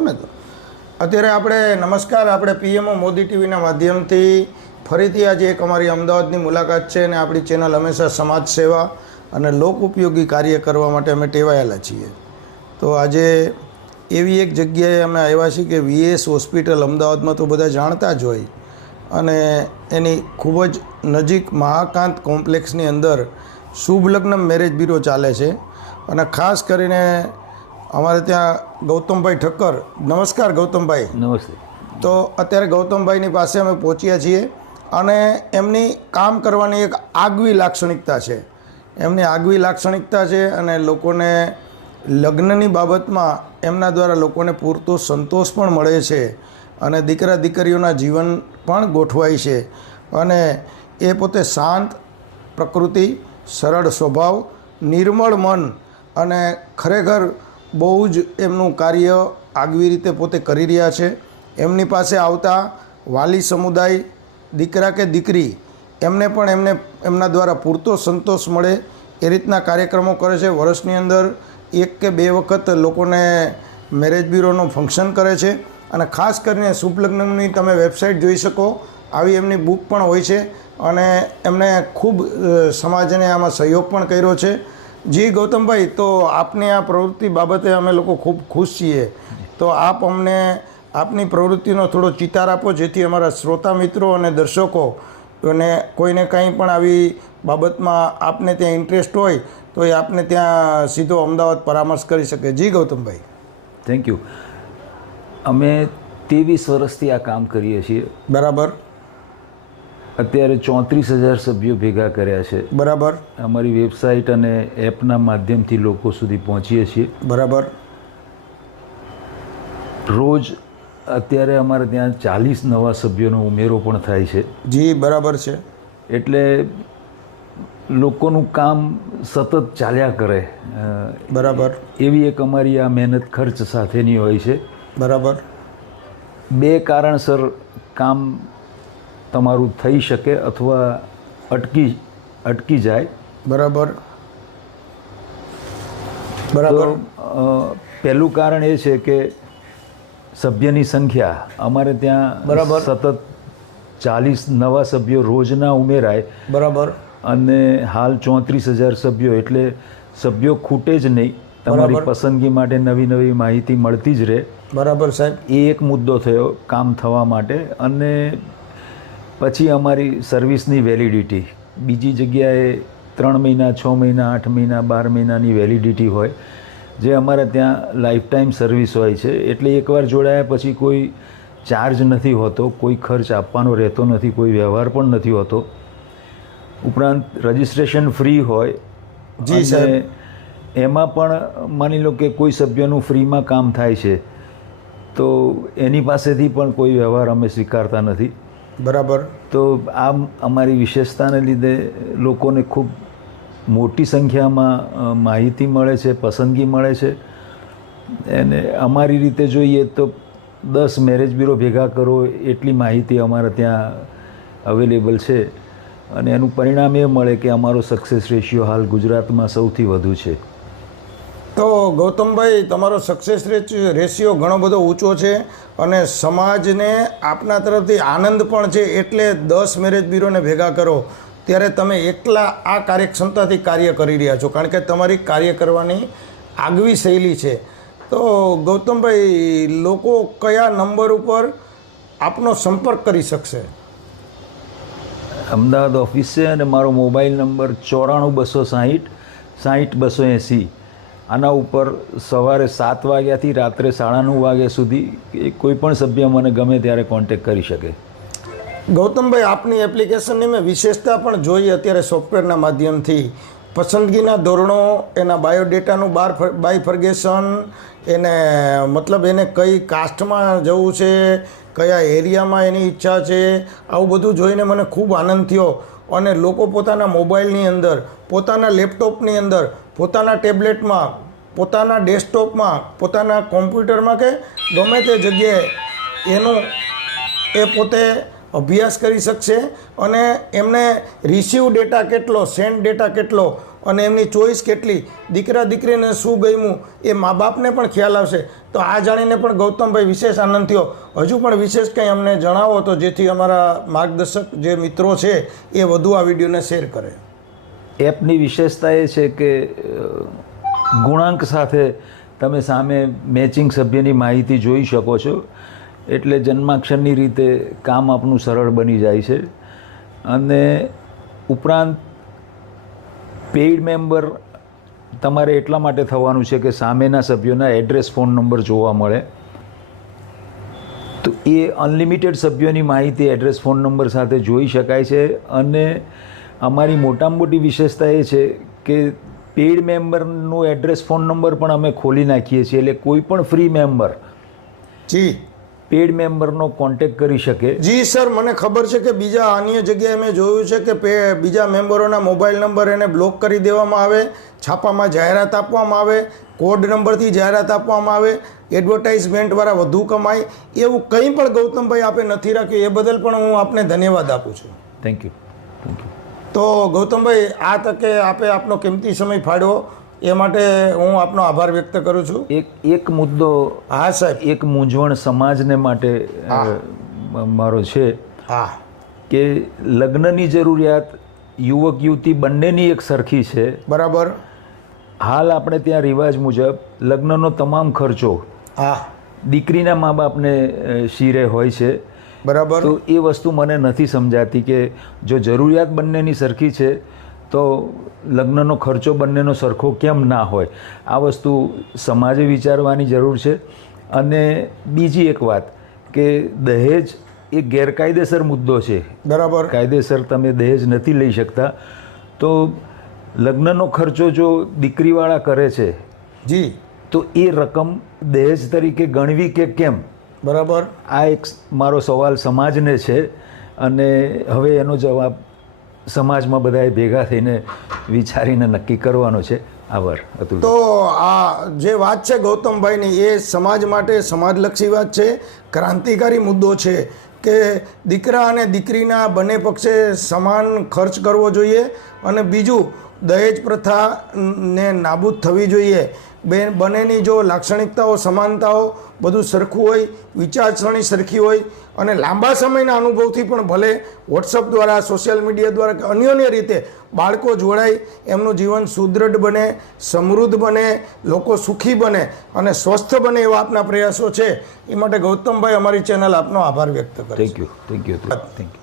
કહું ને તો? અત્યારે આપણે નમસ્કાર, આપણે પીએમઓ મોદી ટીવીના માધ્યમથી ફરીથી આજે એક અમારી અમદાવાદની મુલાકાત છે અને આપણી ચેનલ હંમેશા સમાજ સેવા અને લોક ઉપયોગી કાર્ય કરવા માટે અમે ટેવાયેલા છીએ. તો આજે એવી એક જગ્યાએ અમે આવ્યા છીએ કે વીએસ હોસ્પિટલ અમદાવાદમાં તો બધા જાણતા જ હોય અને એની ખૂબ જ નજીક મહાકાંત કોમ્પ્લેક્સની અંદર શુભ લગ્ન મેરેજ બ્યુરો ચાલે છે અને ખાસ કરીને અમારે ત્યાં ગૌતમભાઈ ઠક્કર. નમસ્કાર ગૌતમભાઈ. નમસ્તે. તો અત્યારે ગૌતમભાઈની પાસે અમે પહોંચ્યા છીએ અને એમની કામ કરવાની એક આગવી લાક્ષણિકતા છે. એમની આગવી લાક્ષણિકતા છે અને લોકોને લગ્નની બાબતમાં એમના દ્વારા લોકોને પૂરતો સંતોષ પણ મળે છે અને દીકરા દીકરીઓના જીવન પણ ગોઠવાય છે અને એ પોતે શાંત પ્રકૃતિ સરળ સ્વભાવ નિર્મળ મન અને ખરેખર બહુ જ એમનું કાર્ય આગવી રીતે પોતે કરી રહ્યા છે. એમની પાસે આવતા વાલી સમુદાય, દીકરા કે દીકરી, એમને પણ એમને એમના દ્વારા પૂરતો સંતોષ મળે એ રીતના કાર્યક્રમો કરે છે. વર્ષની અંદર એક કે બે વખત લોકોને મેરેજ બ્યુરોનું ફંક્શન કરે છે અને ખાસ કરીને શુભ લગ્નની તમે વેબસાઇટ જોઈ શકો. આવી એમની બુક પણ હોય છે અને એમણે ખૂબ સમાજને આમાં સહયોગ પણ કર્યો છે. જી ગૌતમભાઈ તો આપની આ પ્રવૃત્તિ બાબતે અમે લોકો ખૂબ ખુશ છીએ. તો આપ અમને આપની પ્રવૃત્તિનો થોડો ચિતાર આપો જેથી અમારા શ્રોતા મિત્રો અને દર્શકો અને કોઈને કંઈ પણ આવી બાબતમાં આપને ત્યાં ઇન્ટરેસ્ટ હોય તો એ આપને ત્યાં સીધો અમદાવાદ પરામર્શ કરી શકે. જી ગૌતમભાઈ. થેન્ક યુ અમે ત્રેવીસ વર્ષથી આ કામ કરીએ છીએ. બરાબર. અત્યારે ચોત્રીસ હજાર સભ્યો ભેગા કર્યા છે. બરાબર. અમારી વેબસાઇટ અને એપના માધ્યમથી લોકો સુધી પહોંચીએ છીએ. બરાબર. રોજ અત્યારે અમારે ત્યાં ચાલીસ નવા સભ્યોનો ઉમેરો પણ થાય છે. જી બરાબર છે. એટલે લોકોનું કામ સતત ચાલ્યા કરે. બરાબર. એવી એક અમારી આ મહેનત ખર્ચ સાથેની હોય છે. બરાબર. બે કારણસર કામ તમારું થઈ શકે અથવા અટકી અટકી જાય. બરાબર. બરાબર. પહેલું કારણ એ છે કે સભ્યની સંખ્યા. અમારે ત્યાં બરાબર. સતત ચાલીસ નવા સભ્યો રોજના ઉમેરાય. બરાબર. અને હાલ ચોત્રીસ હજાર સભ્યો એટલે સભ્યો ખૂટે જ નહીં. તમારી પસંદગી માટે નવી નવી માહિતી મળતી જ રહે. બરાબર સાહેબ. એ એક મુદ્દો થયો કામ થવા માટે. અને પછી અમારી સર્વિસની વેલિડિટી. બીજી જગ્યાએ ત્રણ મહિના છ મહિના આઠ મહિના બાર મહિનાની વેલિડિટી હોય જે અમારે ત્યાં લાઈફ ટાઈમ સર્વિસ હોય છે. એટલે એકવાર જોડાયા પછી કોઈ ચાર્જ નથી હોતો કોઈ ખર્ચ આપવાનો રહેતો નથી કોઈ વ્યવહાર પણ નથી હોતો. ઉપરાંત રજિસ્ટ્રેશન ફ્રી હોય. જી સાહેબ. એમાં પણ માની લો કે કોઈ સભ્યનું ફ્રીમાં કામ થાય છે તો એની પાસેથી પણ કોઈ વ્યવહાર અમે સ્વીકારતા નથી. બરાબર. તો આ અમારી વિશેષતાને લીધે લોકોને ખૂબ મોટી સંખ્યામાં માહિતી મળે છે, પસંદગી મળે છે. અને અમારી રીતે જોઈએ તો દસ મેરેજ બ્યુરો ભેગા કરો એટલી માહિતી અમારે ત્યાં અવેલેબલ છે. અને એનું પરિણામ એ મળે કે અમારો સક્સેસ રેશિયો હાલ ગુજરાતમાં સૌથી વધુ છે. તો ગૌતમભાઈ, તમારો સક્સેસ રેશિયો ઘણો બધો ઊંચો છે અને સમાજને આપના તરફથી આનંદ પણ છે. એટલે દસ મેરેજ બ્યુરોને ભેગા કરો. ત્યારે તમે એકલા આ કાર્યક્ષમતાથી કાર્ય કરી રહ્યા છો. કારણ કે તમારી કાર્ય કરવાની આગવી શૈલી છે. તો ગૌતમભાઈ, લોકો કયા નંબર ઉપર આપનો સંપર્ક કરી શકશે? અમદાવાદ ઓફિસ છે અને મારો મોબાઈલ નંબર ચોરાણું બસો સાહીઠ સાહીઠ બસો એંસી. આના ઉપર સવારે સાત વાગ્યાથી રાત્રે સાડા નવ વાગ્યા સુધી કોઈ પણ સભ્ય મને ગમે ત્યારે કોન્ટેક કરી શકે. ગૌતમભાઈ, આપની એપ્લિકેશનની મેં વિશેષતા પણ જોઈ અત્યારે સોફ્ટવેરના માધ્યમથી. પસંદગીના ધોરણો, એના બાયોડેટાનું બાર બાયફર્ગેશન એને, મતલબ એને કઈ કાસ્ટમાં જવું છે, કયા એરિયામાં એની ઈચ્છા છે, આવું બધું જોઈને મને ખૂબ આનંદ થયો. અને લોકો પોતાના મોબાઈલની અંદર, પોતાના લેપટોપની અંદર, પોતાના ટેબ્લેટમાં, પોતાના ડેસ્કટોપમાં, પોતાના કોમ્પ્યુટરમાં કે ગમે તે જગ્યાએ એનું એ પોતે અભ્યાસ કરી શકશે અને એમને રિસીવ ડેટા કેટલો સેન્ડ ડેટા કેટલો અને એમની ચોઈસ કેટલી? દીકરા દીકરીને શું ગમ્યું? એ મા બાપને પણ ખ્યાલ આવશે. તો આ જાણીને પણ ગૌતમભાઈ વિશેષ આનંદ થયો. હજુ પણ વિશેષ કંઈ અમને જણાવો તો જેથી અમારા માર્ગદર્શક જે મિત્રો છે એ વધુ આ વિડીયોને શેર કરે. એપની વિશેષતા એ છે કે ગુણાંક સાથે તમે સામે મેચિંગ સભ્યની માહિતી જોઈ શકો છો. એટલે જન્માક્ષરની રીતે કામ આપનું સરળ બની જાય છે. અને ઉપરાંત પેઇડ મેમ્બર તમારે એટલા માટે થવાનું છે કે સામેના સભ્યોના એડ્રેસ ફોન નંબર જોવા મળે. તો એ અનલિમિટેડ સભ્યોની માહિતી એડ્રેસ ફોન નંબર સાથે જોઈ શકાય છે અને અમારી મોટામાં મોટી વિશેષતા એ છે કે પેઇડ મેમ્બરનું એડ્રેસ ફોન નંબર પણ અમે ખોલી નાખીએ છીએ. એટલે કોઈ પણ ફ્રી મેમ્બર જી. પેઇડ મેમ્બરનો કોન્ટેક્ટ કરી શકે. જી સર મને ખબર છે કે બીજા અન્ય જગ્યાએ મેં જોયું છે કે બીજા મેમ્બરોના મોબાઈલ નંબર એને બ્લોક કરી દેવામાં આવે છાપામાં જાહેરાત આપવામાં આવે કોડ નંબરથી જાહેરાત આપવામાં આવે એડવર્ટાઇઝમેન્ટવાળા વધુ કમાય એવું કંઈ પણ ગૌતમભાઈ આપે નથી રાખ્યું એ બદલ પણ હું આપને ધન્યવાદ આપું છું. થેન્ક યુ થેન્ક યુ તો ગૌતમભાઈ આ તકે આપે આપનો કિંમતી સમય ફાળ્યો એ માટે હું આપનો આભાર વ્યક્ત કરું છું. એક એક મુદ્દો હા સાહેબ. એક મૂંઝવણ સમાજને માટે મારો છે હા. કે લગ્નની જરૂરિયાત યુવક યુવતી બંનેની એક સરખી છે. બરાબર. હાલ આપણે ત્યાં રિવાજ મુજબ લગ્નનો તમામ ખર્ચો હા. દીકરીના મા બાપને શિરે હોય છે. બરાબર. તો એ વસ્તુ મને નથી સમજાતી કે જો જરૂરિયાત બંનેની સરખી છે તો લગ્નનો ખર્ચો બંનેનો સરખો કેમ ના હોય? આ વસ્તુ સમાજે વિચારવાની જરૂર છે. અને બીજી એક વાત કે દહેજ એ ગેરકાયદેસર મુદ્દો છે. બરાબર. કાયદેસર તમે દહેજ નથી લઈ શકતા. તો લગ્નનો ખર્ચો જો દીકરીવાળા કરે છે જી. તો એ રકમ દહેજ તરીકે ગણવી કે કેમ? બરાબર. આ એક મારો સવાલ સમાજને છે. અને હવે એનો જવાબ સમાજમાં બધાએ ભેગા થઈને વિચારીને નક્કી કરવાનો છે આભાર અતુલ તો આ જે વાત છે ગૌતમભાઈની એ સમાજ માટે સમાજલક્ષી વાત છે. ક્રાંતિકારી મુદ્દો છે કે દીકરા અને દીકરીના બંને પક્ષે સમાન ખર્ચ કરવો જોઈએ અને બીજું દહેજ પ્રથાને નાબૂદ થવી જોઈએ. બે બંનેની જો લાક્ષણિકતાઓ સમાનતાઓ બધું સરખું હોય વિચારસરણી સરખી હોય અને લાંબા સમયના અનુભવથી પણ ભલે વોટ્સઅપ દ્વારા સોશિયલ મીડિયા દ્વારા કે અન્યોન્ય રીતે બાળકો જોડાય એમનું જીવન સુદૃઢ બને સમૃદ્ધ બને લોકો સુખી બને અને સ્વસ્થ બને એવા આપના પ્રયાસો છે એ માટે ગૌતમભાઈ અમારી ચેનલ આપનો આભાર વ્યક્ત કરે thank you thank you thank you